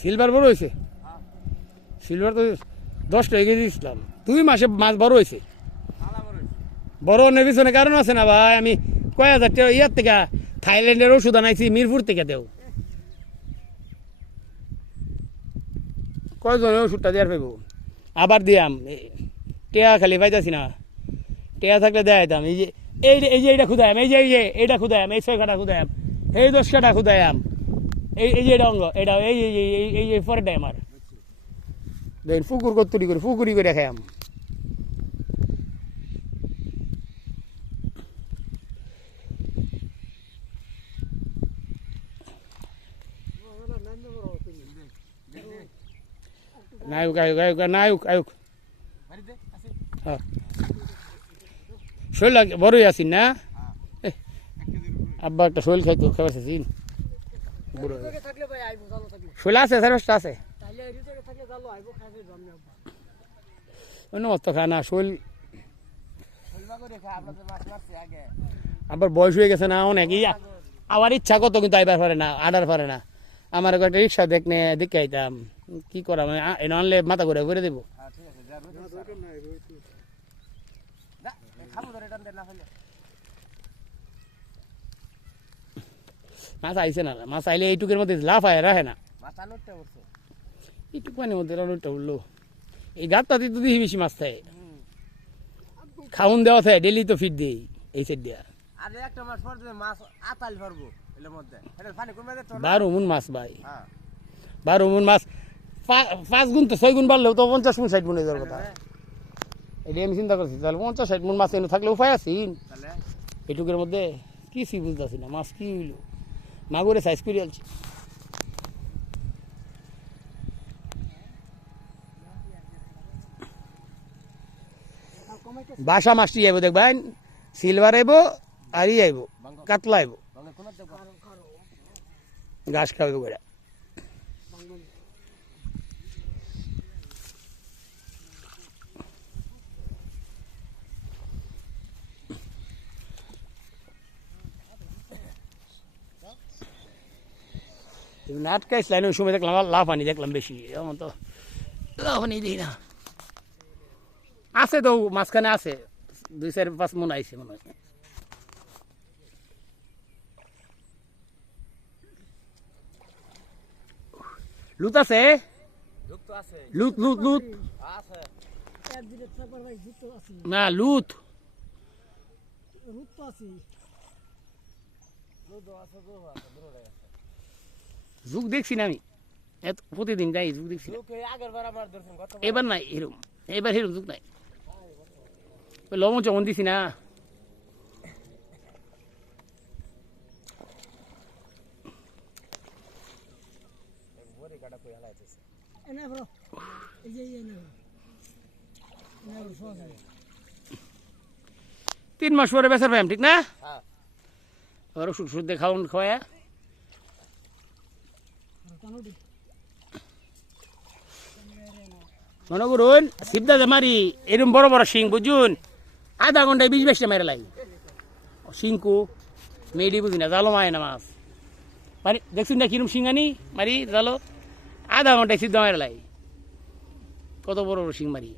Silver বড় হয়েছে, silver তো 10 টাকা কেজি দিয়েছিলাম। 2 মাসে মাছ বড় হয়েছে। বড় নেবিছনে কারণ আছে না ভাই, আমি কয় হাজার টাকা ইয়ার থেকে থাইল্যান্ডের ওষুধ আনাইছি মিরপুর থেকে। দেও কয়জনের ওষুধটা দেওয়ার পাইব, আবার দিয়াম টেয়া খালি পাইতাছি না। টেয়া থাকলে দেয়াইতাম। এই যে এইটা খুদায়াম, এই যে এইটা খুদায়াম, এই 6 কাটা খুদায়াম, এই 10 কাটা খুদায়াম, এই যে এটা অঙ্গ, এটা এই পরেরটাই আমার। দেখেন পুকুর কত্তুরি করে পুকুরি করে খাইয়াম। নায়ক আয়ুক আয়ুক নায়ক আয়ুক শৈল বড়ই আছিস না? আব্বা একটা শৈল খাইতো, খাবার আছিস শৈল আছে, 4-5টা আছে। অন্য মস্ত খায় না শৈল। আবার বয়স হয়ে গেছে না অনেক, আবার ইচ্ছা কত কিন্তু আইবার পারে না, আডার পারে না। আমার একটা রিক্সা দেখে আইতাম, কি করা আনলে মাথা ঘুরে ঘুরে দেবো। মাছ আইসে না, মাছ আইলে এইটুকের মধ্যে লাফ আয় রাখে না, এইটুক পানির মধ্যে উল্টা উঠলো। এই গাঁতটাতে তো দেখি বেশি মাছ থাকে, খাউন দেওয়া থাকে, ডেলি তো ফিট দিই এই সাইড দিয়া। 12 মণ মাছ ভাই, 12 মণ মাছ 5 গুণ তো 6 গুণ বাড়লেও তো 50 মণ 60 মণ হয়ে যাওয়ার কথা। এটা আমি চিন্তা করছি, তাহলে 50-60 মণ মাছ এনে থাকলে উপায় আছে এইটুকের মধ্যে। কিছুই বুঝতেছি না মাছ কি হইল, মাগুরে সাইজ করে আলছি। বাসা মাছটি আইব দেখবেন, সিলভার আইব আর ই আইব কাতলা আইব, ঘাস খাইব করে। নাটকাইস লাইন ওই সময় দেখলাম লাফানি দেখলাম বেশি, এমন তো লাফানি দিই না। আছে তো মাঝখানে আছে 2-4-5 মণ আইছে মনে হয়। লুত আছে, লুত লুত লুত না লুত যুগ দেখছি না আমি, এত প্রতিদিন যাই যুগ দেখছি। এবার নাই এরকম, এবার এরকম যুগ নাই। লবণ চমন দিছি না, তিন মাস পরে বেচার পাইম, ঠিক না? আর ওষুধ সুদ দিয়ে খাওয়ান খাওয়া মনে করুন শিবদা মারি এরকম বড় বড় শিং বুঝুন, আধা ঘন্টায় 20-22টা মেরে লাই। শিংকু মেয়েডি বুঝি না, জালো মায় না মাছ মারি, দেখছুন না কিরম শিং আনি মারি জালো, আধা ঘন্টায় সিদ্ধ মেরে লাই। কত বড় বড় শিং মারি।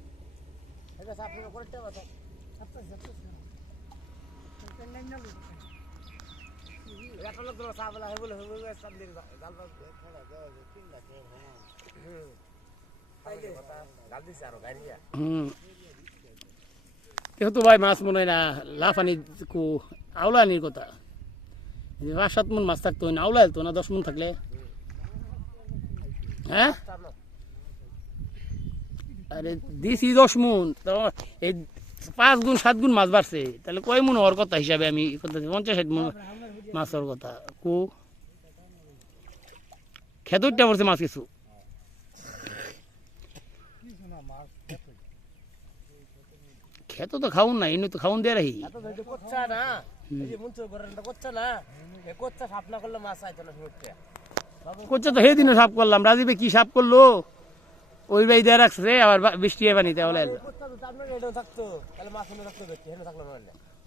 যেহেতু ভাই মাছ মনে হয় না লাফানি আওলানির কথা, 5-7 মণ মাছ থাকতো না, আওলা হতো না 10 মণ থাকলে। হ্যাঁ আরে দিছি 10 মণ, তো এই 5 গুণ 7 গুণ মাছ বাড়ছে, তাহলে কয় মণ হওয়ার কথা হিসাবে আমি 50-60 মণ মাছ হওয়ার কথা। খেতরটা পড়ছে মাছ কিছু। খেত তো খাউন না, এনে তো খাউন দিয়ে রাখি। কোচ্চা তো সেদিনও সাফ করলাম, রাজীবে কি সাফ করলো ওই বাই দিয়ে রাখছে রে, আবার বৃষ্টি পানি তাহলে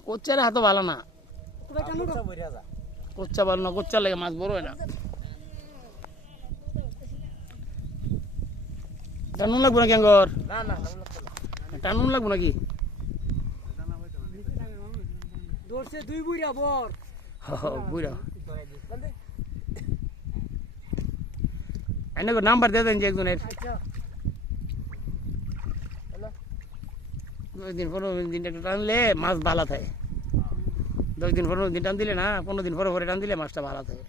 কোচ্চার হাতও ভালো না, কোচ্চা ভালো না, কোচ্চার লাগে মাছ বড় হয় না। টানুন লাগবো নাকি আঙ্গর না না টানুন লাগবো নাকি দৌড়ছে দুই বুড়া বর বুঝা এনে নাম্বার দিয়ে দেন যে একজনের আচ্ছা 10 দিন 15 দিন একটা টানলে মাছ ভালো থাকে 10 দিন 15 দিন টান দিলে না 15 দিন পরে টান দিলে মাছটা ভালো থাকে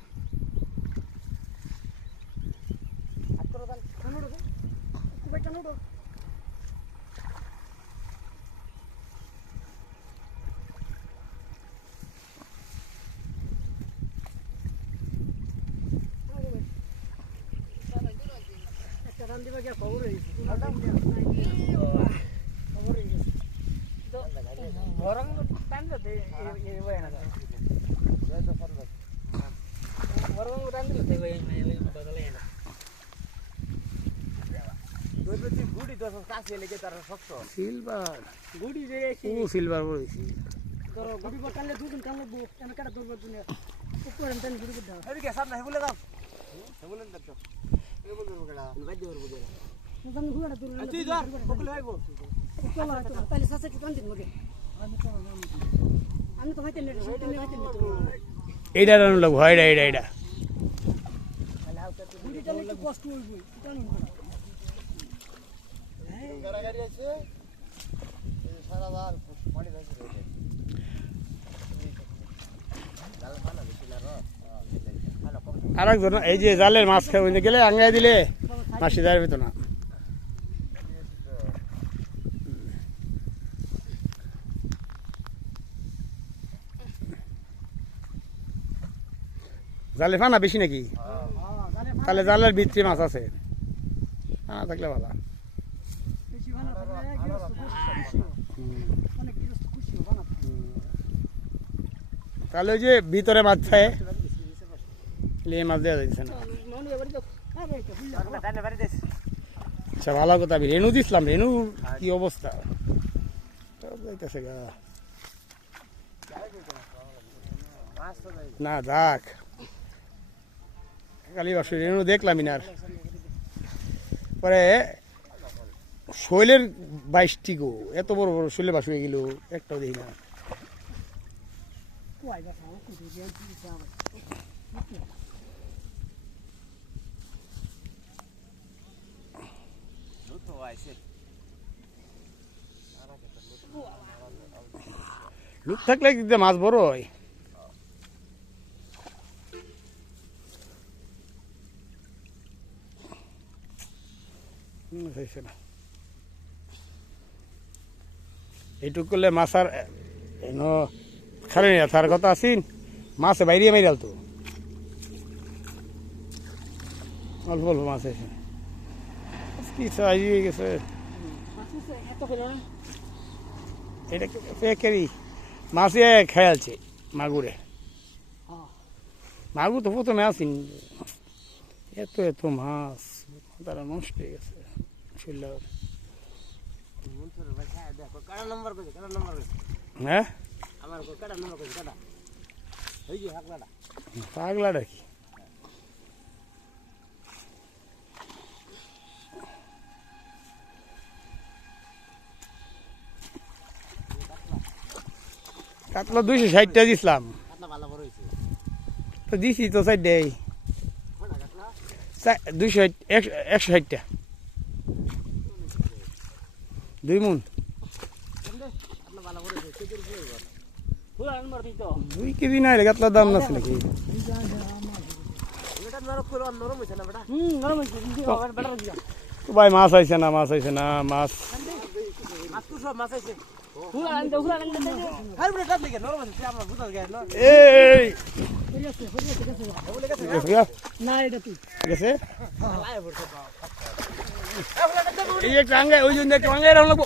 সিলভার ও সিলভার বলেছি এইটা রান্না লাগবো এইটা এইটা এইটা কষ্ট হইব আর একজন এই যে জালের মাছ খাওয়াইতে গেলে আঙ্গাই দিলে মাসি দেওয়ার পেতো না জালে ফানা বেশি নাকি তাহলে জালের ভিতরে মাছ আছে ফানা থাকলে ভালো তাহলে ওই যে ভিতরে মাছ খায় এই মাছ দেওয়া যাচ্ছে না আচ্ছা ভালো কথা আমি রেনু দিছিলাম রেনু কি অবস্থা যাইতেছে গা না দেখ কালীবাসী রেনু দেখলাম ইনার পরে শৈলের 22টি গো এত বড় বড় শৈলে বাস হয়ে গেল একটাও দেখি না লুক থাকলে মাছ বড় হয় এইটুক করলে মাছ আর খালি থার কথা আসিন মাছে বাইরে মাইরাল তো অল্প অল্প মাছ আছে কি সাইজ গেছে এটা পেকেরি মাছে খেয়ালছে মাগুরে মাগুর তো প্রথমে আসিন এত এত মাছ তারা নষ্ট হয়ে গেছে হ্যাঁ পাগলাটা কি কাতলা 260টা দিছিলাম তো দিছি তো 4টাই 160টা 2 মন 2 কেজি না রে কাতলার দাম আছে নাকি ভাই মাছ আইছে না মাছ আইছে না মাছ এই একটা আঙ্গাই ওই জন্য একটা আঙ্গাই রাখলাম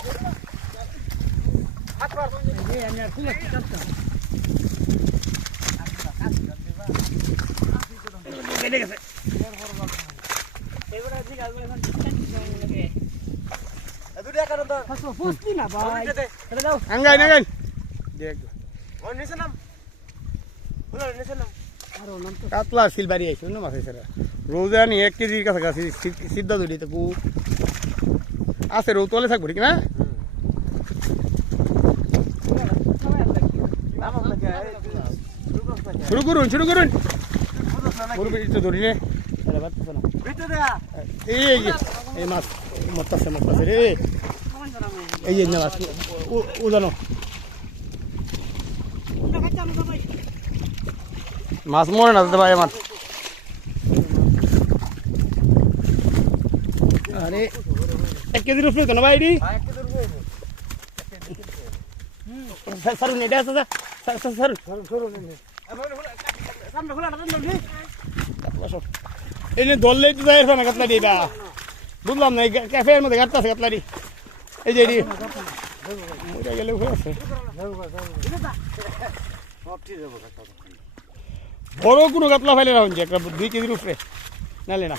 কেটে গেছে আঙ্গাই নাগাই কাতলা সিলবাড়ি আইছে মাছ আইছে রোজা নি 1 কেজির কাছাকাছি সিদ্ধা ধরি তো আছে রৌ তলে থাকবো ঠিক না শুরু করুন একটু ধরি নে এই মাছ মরতাছে রে এই যে মাছ উজানো মাছ মরে না দাদা ভাই আমার আরে 1 কেজির উপরে তো না ভাই এটি সারুন এটা আছে সারুন এই যে দললেই তো যায় না কাতলা দিবা বুঝলাম না ক্যাফের মধ্যে গাড়তে আছে কাতলারি এই যে এটি মরে গেলে হয়ে আছে বড় কোনো কাতলা ফাইলে রাখুন যে একটা 2 কেজির উপরে নালে না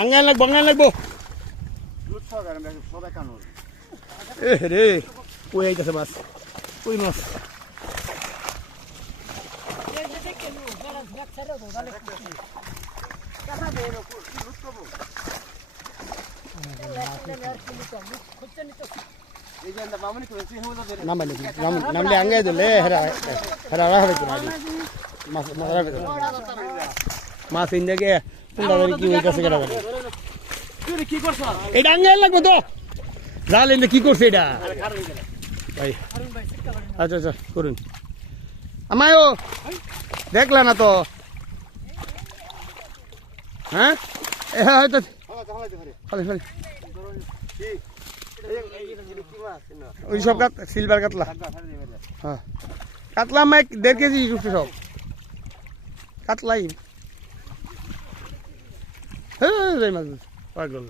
আঙ্গান লাগবো এ রে কই আইতাছে মাছ কই মাছ নামলে আঙ্গাই দিলে মাছ ইন্ডিয়াকে কি হইতাছে কেন এটা আঙ্গাই লাগবে তো জাল এনে কি করছে এটা ভাই আচ্ছা করুন আমায়ও দেখলা না তো হ্যাঁ হয়তো ওই সব সিলভার কাতলা হ্যাঁ কাতলা আমার 1.5 কেজি সব কাতলাই হ্যাঁ মাছ পাগল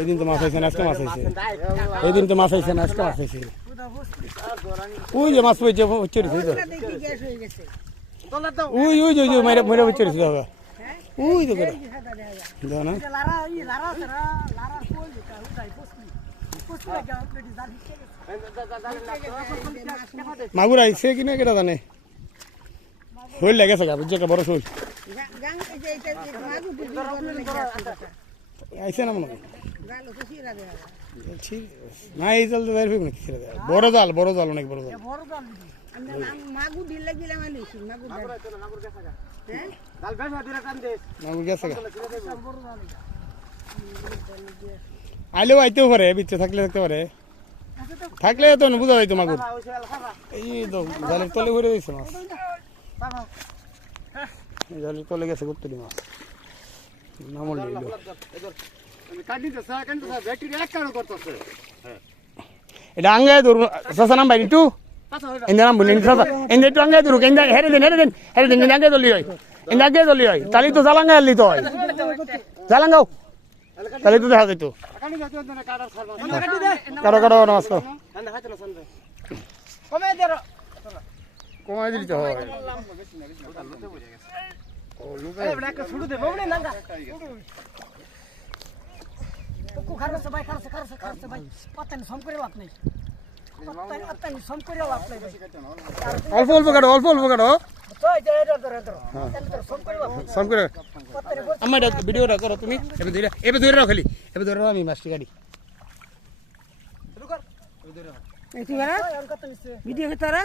এদিন তো মাছ হয়েছে না আজকে মাছ হয়েছে ওই যে মাছ হচ্ছে ওই মেরে হচ্ছে ওই তো না মাগুর আইসে কিনা কেটা জানে শৈল লাগেছে গা বুঝছে বড় শৈল আইসে না মনে না এই জাল তো বড় জাল অনেক বড় জাল মাগুর গেছে আইলেও আইতেও পারে বিচ্ছে থাকলে থাকতে পারে থাকলে তো বুঝা যাইতো মাগুর এই তো জালের তলে ভরে দিয়েছে মাছ জালের তলে গেছে করতে মাছ নামল এটা আঙ্গায় ধরুন শশা নাম বাইরে একটু এনে নাম বলি শশা এনে একটু আঙ্গায় ধরুক এনে হেরে দেন আঙ্গায় দলি হয় তাহলে তো জালাঙ্গা আনলি তো হয় জালাঙ্গাও তাহলে তো দেখা যেত কারো নামাজ কমাই দিলি তো হয় অল্প কাটো আমার ভিডিওটা করো তুমি এবার ধরে রাখো খালি এবার ধরে আমি মাছটি গাড়ি ভিডিও তারা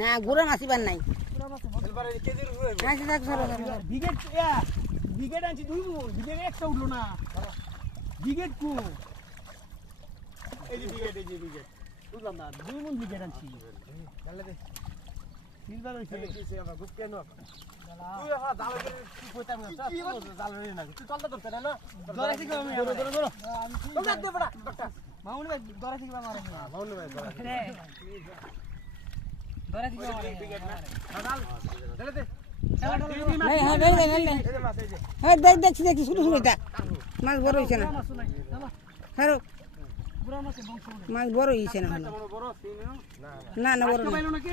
না গুড়া মাছিবার নাই বিগেট আনছি 2 মণ বিগেট একটা উঠলো না বিগেট কো এই যে বিগেট বুঝলাম না 2 মণ বিগেট আনছি জানলে দে সিলভার হইছে আমরা গুপ কেন তুই হ্যাঁ জাল কি কইতাম না জাল হই না তুই তলটা ধরতে না ধরে কি আমি ধরে আমি দে বড়া মামুনি ভাই দরা থেকে মারে মাউন্ট ভাই দরা থেকে মারে চলে দে হ্যাঁ হ্যাঁ দেখ দেখ এই যে মাছ এই যে হ্যাঁ দেখ দেখছি দেখছি শুরু শুরু এটা মাছ বড় হইছে না হ্যালো মাছ বড় হইছে না হলো বড় সিন না না বড় না পাইলো নাকি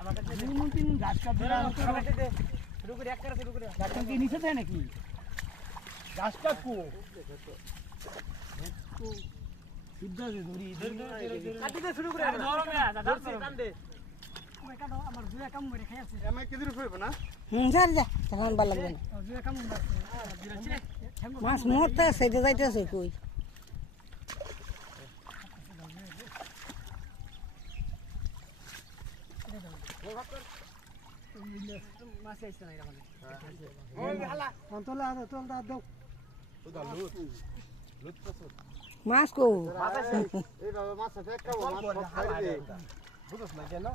আমার কাছে দুই মন তিন গাছ কাপ দিরা দে শুরু করে এক করে শুরু করে গাছ কাপ কি নিচে যায় নাকি গাছ কাপ কো সিদ্ধা দে ধরি কাটি দে শুরু করে ধরো না ধরছি টান দে আমার দুয়া কাম মেরে খাই আছে আমি কি দিরু ফইব না যা যা তখন ভালো লাগবে না দুয়া কাম মাছ মরতে সেটা যাইতেছে কই মাছ আইছে না এরকম ওই হালা তোলা দাও ওদা লুট লুট কত মাছ কো মাছ আছে এই বাবা মাছ ফেক খাবো মাছ খাই দে বুঝছ না কেন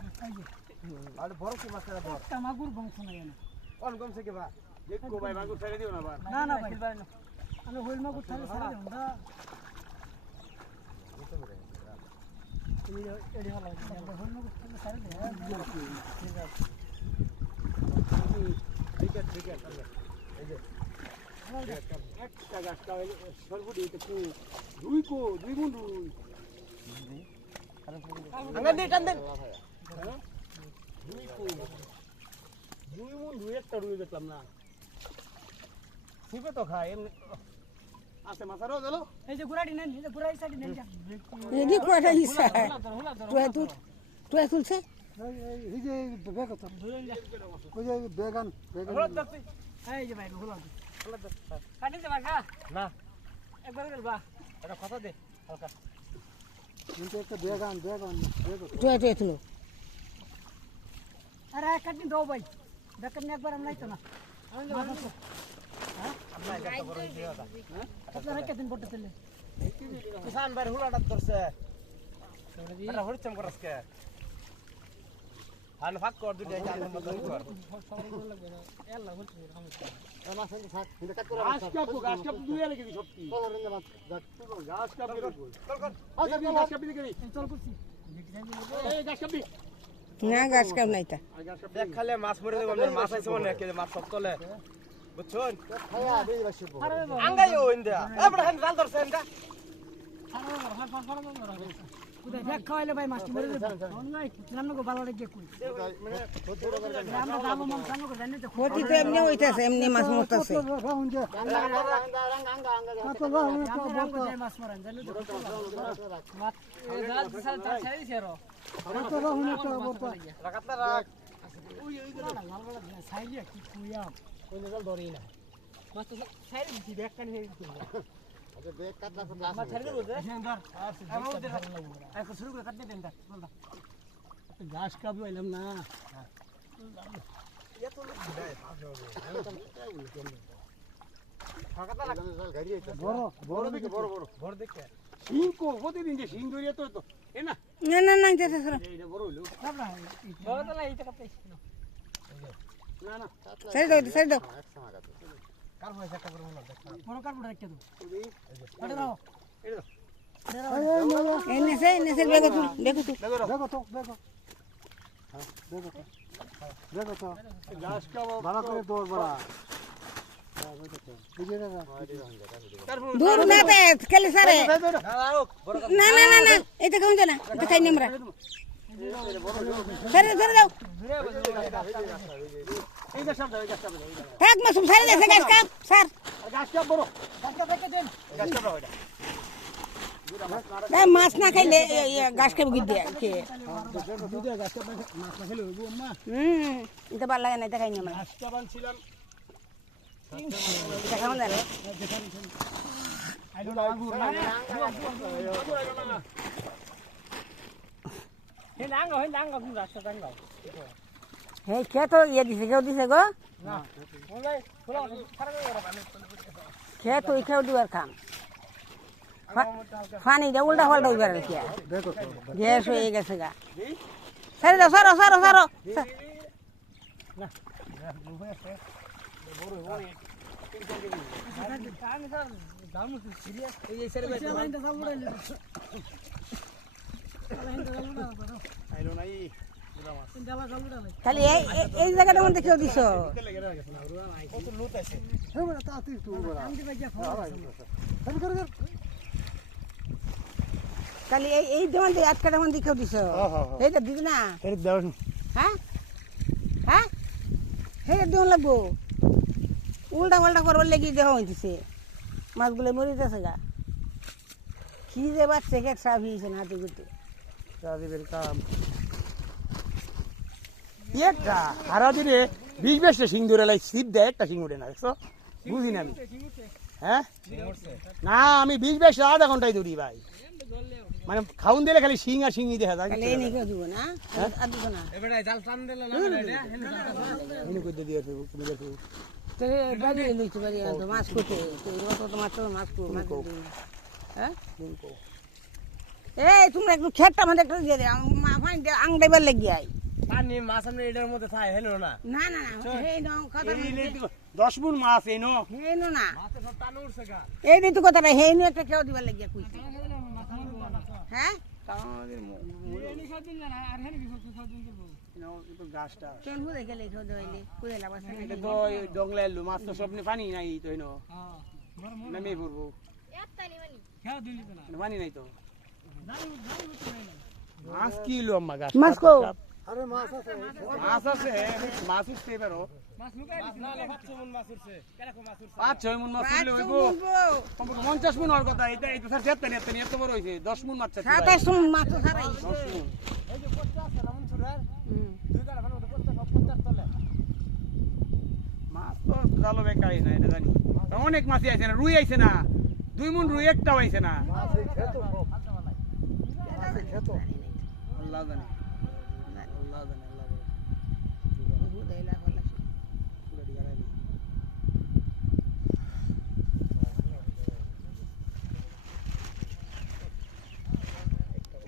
আর বড় কি মাছ আছে বড় মাগুর বংশ নাই না কোন কম থেকে বা দেখো ভাই মাগুর ছেড়ে দিও না বা না না ভাই আমি হইল মাগুর তাহলে সারা দেব না এডি হলো হইল মাগুর তাহলে সারা দেব ঠিক আছে এই যে একটা গাছ কাওয়াইলে সর্বদি তো কো দুই গুণ দুই আঙ্গা দে টান দে দুই মন দুই একটা রুই দেখলাম না শিবে তো খায় এমনি আছে মাছারও গেল এই যে গুড়াটি নেন এই যে গুড়াই সাইড নেন এডি কোটা ইসা তুই তুলছে এই যে বেগ তো ওই যে বেগান হলো দত্তি এই যে ভাই হলো হলো দত্তি কাটি দে বাগা না একবার গেল বা এটা কথা দে হালকা কিন্তু একটা বেগান তুই তুলো আরে কাটি দাও ভাই দেখেন একবার আমি নাইতো না আপনারা কেদিন বটে তেলে কিষান ভাই হুলাটা ধরছে এটা হরিচম করসকে আন ফাক কর দুইটা জান মত কর গাছ কাপ দুই এলে কি সত্যি গাছ কাপ চল করছি এই গাছ কাপ না গাছ কাপ নাইতা দেখ খালে মাছ মরে দেব আমরা মাছ আইছে মনে কে মাছ সব তলে বুঝছুন খায়া দেই বাসব আঙ্গাই ও ইন্দা এবড়া খান জাল ধরছে ইন্দা দেখ খাওয়াইলে ভাই মাছটি মরে যাবে জানো গো ভালো লাগে কই আমরা যাবো মন জানো গো জানি তো কোটি তো এমনি হইতাছে এমনি মাছ মরতাছে মাছ মারান জানো তো মাছ জাল দিছাল তার ছেড়ে দিছে রো রাখাত রাখ ওই সাইলিয়া কি কুইয়া ওই জাল ধরেই না মাছ তো সাইড দিছি দেখ কানি হয়ে দিছি আগে বেক কাটলা তো মাছ ছেড়ে দেবো যে হ্যাঁ ধর আর শুরু করে কাটতে দেন বল দা গাছ কাপ লইলাম না এত লোক ভিড়ায় পাশে রাখাত রাখ গাড়ি আইছে বড় দিকে বড় দেখে শিং কো প্রতিদিন যে শিং ধরিয়া তো এ না না না না এটা সরা এইটা বড় হইলো বড় তো না এইটা কাটতে না না সাইড দাও কার হইছে একটা বড় দেখ বড় কাপড় একটা দাও এটা দাও এটা এনে সে বেগো তুল দেখো তুই দেখো তো গাছ কাপ ভালো করে দৌড় বড়া দূর না তে খেলে সারে বড় না না না না এটা কেমন জানা এটা খাই নিমরা সারে সারে দাও এই গাছ কাপ দাও এই গাছ কাপ দাও থাক মাসুম সারে দেছে গাছ কাপ স্যার গাছ কাপ বড় গাছ কাপ রেখে দেন গাছ কাপ দাও এটা এই মাছ না খাইলে গাছ কাপ গিয়ে দে কে দুধে গাছ কাপ মাছ না খেলে হইব আম্মা এটা ভালো লাগে না এটা খাই নিমরা গাছ কাপ আনছিলাম এটা কেমন জানো আইলো না আঙ্গুর না হে লাঙ্গা তুমি রাস্তা টাঙ্গাও হে খেত ইয়ে দিছে কেউ দিছে গো না ওলাই খোলা খারাপ হয়ে গেল খেত ওই খেউ দিবার খাম পানি দে উল্টা পাল্টা হইবার কি দেখো গ্যাস হয়ে গেছে গা সারি দাও সারো সারো সারো না বড় বড় এই ছেড়ে ভাই আইলো নাই বুড়া মাছ খালি এই জায়গাটা মধ্যে কেউ দিছ কত লুট আছে খালি এই দেওয়ান দিয়ে আটকাটা মধ্যে কেউ দিছ এইটা দিবি না এর দাও হ্যাঁ হ্যাঁ সেইটা দেওয়ান লাগবো উল্টা পাল্টা করবার লেগে দেওয়া হইতেছে মাছগুলো মরে যাচ্ছে গা কি যে বাচ্চা কে সাপ হয়েছে না হাতে গুতে রাজীবের কাম একটা হারা দিনে 20-22টা সিং ধরে লাই সিপ দেয় একটা সিং উঠে না দেখছো বুঝি না আমি হ্যাঁ না আমি 20-22 আধা ঘন্টায় ধরি ভাই মানে খাউন দিলে খালি শিং আর শিঙি দেখা যায় তাহলে এই নিয়ে কেউ দিব না আর দিব না এবারে জাল টান দিলে না এনে কই দিয়ে ফেলবো তুমি দেখো তাহলে বাড়ি লইতে পারি তো মাছ কোটে তো মাছ হ্যাঁ এই তোমরা একটু খেটটা আমাদের একটু দিয়ে দে আং দেবার লেগে আই পানি মাছ আমরা এটার মধ্যে থাকে হেলো না না না না এই নাও কথা 10 মুন মাছ এই নো এই নো না মাছে সব টান উঠছে গা এই দিই তো কথাটা হেই নো একটা কেউ দিবার লেগে কইছি হ্যাঁ গাছটা কেন হুদে গেলে কেউ দইলে কুদে লাগাস এটা তো ডংলে মাছ তো সব পানি নাই তো এনো নামে পড়বো পানি নাই তো মাছ কি লম্বা গাছ মাছ কো আরে মাছ আছে মাছ উঠতে পারো মাছ লুকাই দিছ না 500 মন মাছ উঠছে কেরকম মাছ উঠছে 5-6 মুন মাছ উঠলে হইবো 50 মুন হওয়ার কথা এটা এই তো স্যার যেতে নিতে এত বড় হইছে 10 মুন মাছ চাই 27 মাছ ছাড়াই 10 মুন এই যে কষ্ট আছে না মনসুরের দুই গাড়া ভালো করতে সব 50 তলে মাছ তো জালো বেকাই না এটা জানি অনেক মাছই আইছে না রুই আইছে না 2 মুন রুই একটাও আইছে না মাছ খেতো মাছ খেতো আল্লাহ জানে আল্লাহ জানে হুদে লাগা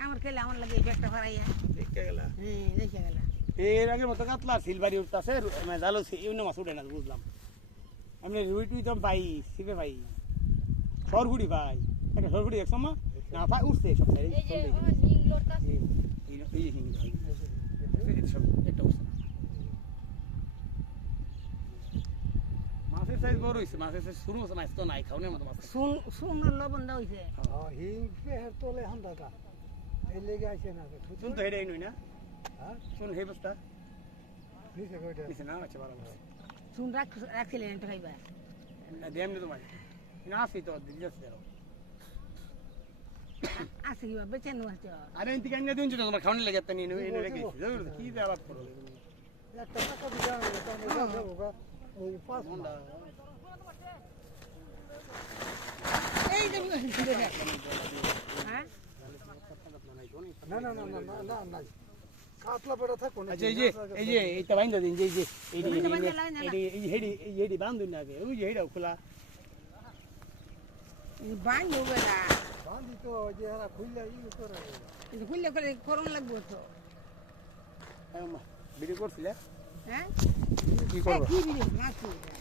আমার খেলে আমার লাগে একটা ফারাইয়া দেখে গেলা হ্যাঁ দেখে গেল এর আগের মতো কাতলা সিলভারি উঠতাছে মানে জালো ইউনে মাছ উঠে না বুঝলাম এমনি রুই টুই তো পাই সিপে পাই সরগুড়ি পাই একটা সরগুড়ি দেখছো মা না পাই উঠছে সব সাইড মাছের সাইজ বড় হইছে মাছের সাইজ শুরু হচ্ছে মাছ তো নাই খাওনের মতো মাছ শুন লবণ দা হইছে হিং পেহের তলে হান্দাটা এই লেগে আইছে না শুন তো হেডাই নই না হ্যাঁ শুন হে বস্তা নিচে কইটা নিচে না আচ্ছা ভালো মাছ শুন রাখছিলেন একটা খাইবা দেম নি তোমার না আসি তো দিতে দাও আছে কি বেচেন আছে আরে ইনতি কান্না দিন তো তোমার খাওয়ার লাগে তানি এনে রেখেছি জরুর কি দেওয়া করো একটা টাকা দিবা না তো আমরা ওই 5 ঘন্টা এই যে হ্যাঁ না না না না না না কাতলা পেড়া থাকো না আচ্ছা এই যে এইটা বাইন্দা দিন এই যে এই হেডি বান্ধুন না ওই যে হেডাও খোলা বান্ধ বেলা বান্ধি তো যে এরা খুললে ই করে খুললে করে করন লাগবো তো ভিডিও করছিলে হ্যাঁ কি করব কি বিড়ি মাছ